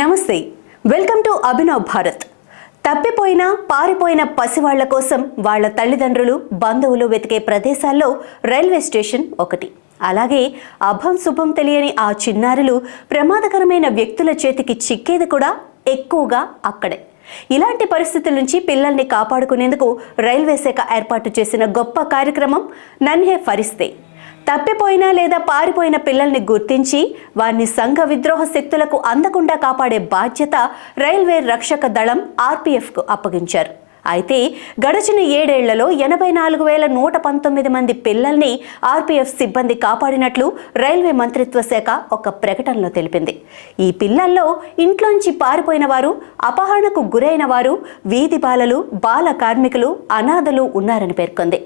నమస్తే, welcome to Abhinav Bharat. తప్పిపోయిన పారిపోయిన పసివాళ్ల కోసం వాళ్ల తల్లిదండ్రులు బంధువులు వెతికే ప్రదేశాల్లో రైల్వే స్టేషన్ ఒకటి. అలాగే అభం శుభం తెలియని ఆ చిన్నారులు ప్రమాదకరమైన వ్యక్తుల చేతికి చిక్కేది కూడా ఎక్కువగా అక్కడే. ఇలాంటి పరిస్థితుల నుంచి పిల్లల్ని కాపాడుకునేందుకు రైల్వే శాఖ ఏర్పాటు చేసిన గొప్ప కార్యక్రమం నన్హే ఫరిస్తే. తప్పిపోయిన లేదా పారిపోయిన పిల్లల్ని గుర్తించి వారిని సంఘ విద్రోహ శక్తులకు అందకుండా కాపాడే బాధ్యత రైల్వే రక్షక దళం ఆర్పీఎఫ్కు అప్పగించారు. అయితే గడిచిన 7 ఏళ్లలో 84,119 మంది పిల్లల్ని ఆర్పీఎఫ్ సిబ్బంది కాపాడినట్లు రైల్వే మంత్రిత్వ శాఖ ఒక ప్రకటనలో తెలిపింది. ఈ పిల్లల్లో ఇంట్లోంచి పారిపోయిన వారు, అపహరణకు గురైన వారు, వీధి బాలలు, బాల కార్మికులు, అనాథలు ఉన్నారని పేర్కొంది.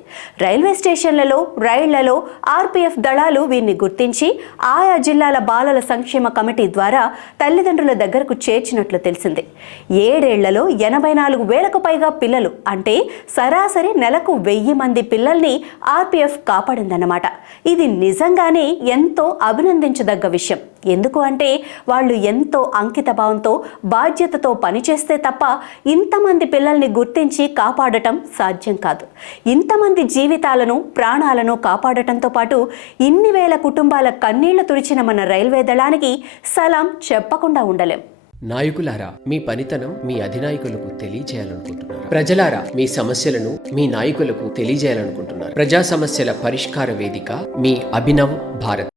రైల్వే స్టేషన్లలో, రైళ్లలో ఆర్పీఎఫ్ దళాలు వీరిని గుర్తించి ఆయా జిల్లాల బాలల సంక్షేమ కమిటీ ద్వారా తల్లిదండ్రుల దగ్గరకు చేర్చినట్లు తెలిసింది. 7 ఏళ్లలో 84,000కు పైగా పిల్లలు, అంటే సరాసరి నెలకు 1000 మంది పిల్లల్ని ఆర్పీఎఫ్ కాపాడిందన్నమాట. ఇది నిజంగానే ఎంతో అభినందించదగ్గ విషయం. ఎందుకు అంటే వాళ్ళు ఎంతో అంకిత భావంతో, బాధ్యతతో పనిచేస్తే తప్ప ఇంతమంది పిల్లల్ని గుర్తించి కాపాడటం సాధ్యం కాదు. ఇంతమంది జీవితాలను, ప్రాణాలను కాపాడటంతో పాటు ఇన్ని వేల కుటుంబాల కన్నీళ్లు తుడిచిన మన రైల్వే దళానికి సలాం చెప్పకుండా ఉండలేం. నాయకులారా, మీ పనితనం మీ అధినాయకులకు తెలియజేయాలనుకుంటున్నారు. ప్రజలారా, మీ సమస్యలను మీ నాయకులకు తెలియజేయాలనుకుంటున్నారు. ప్రజా సమస్యల పరిష్కార వేదిక మీ అభినవ్ భారత్.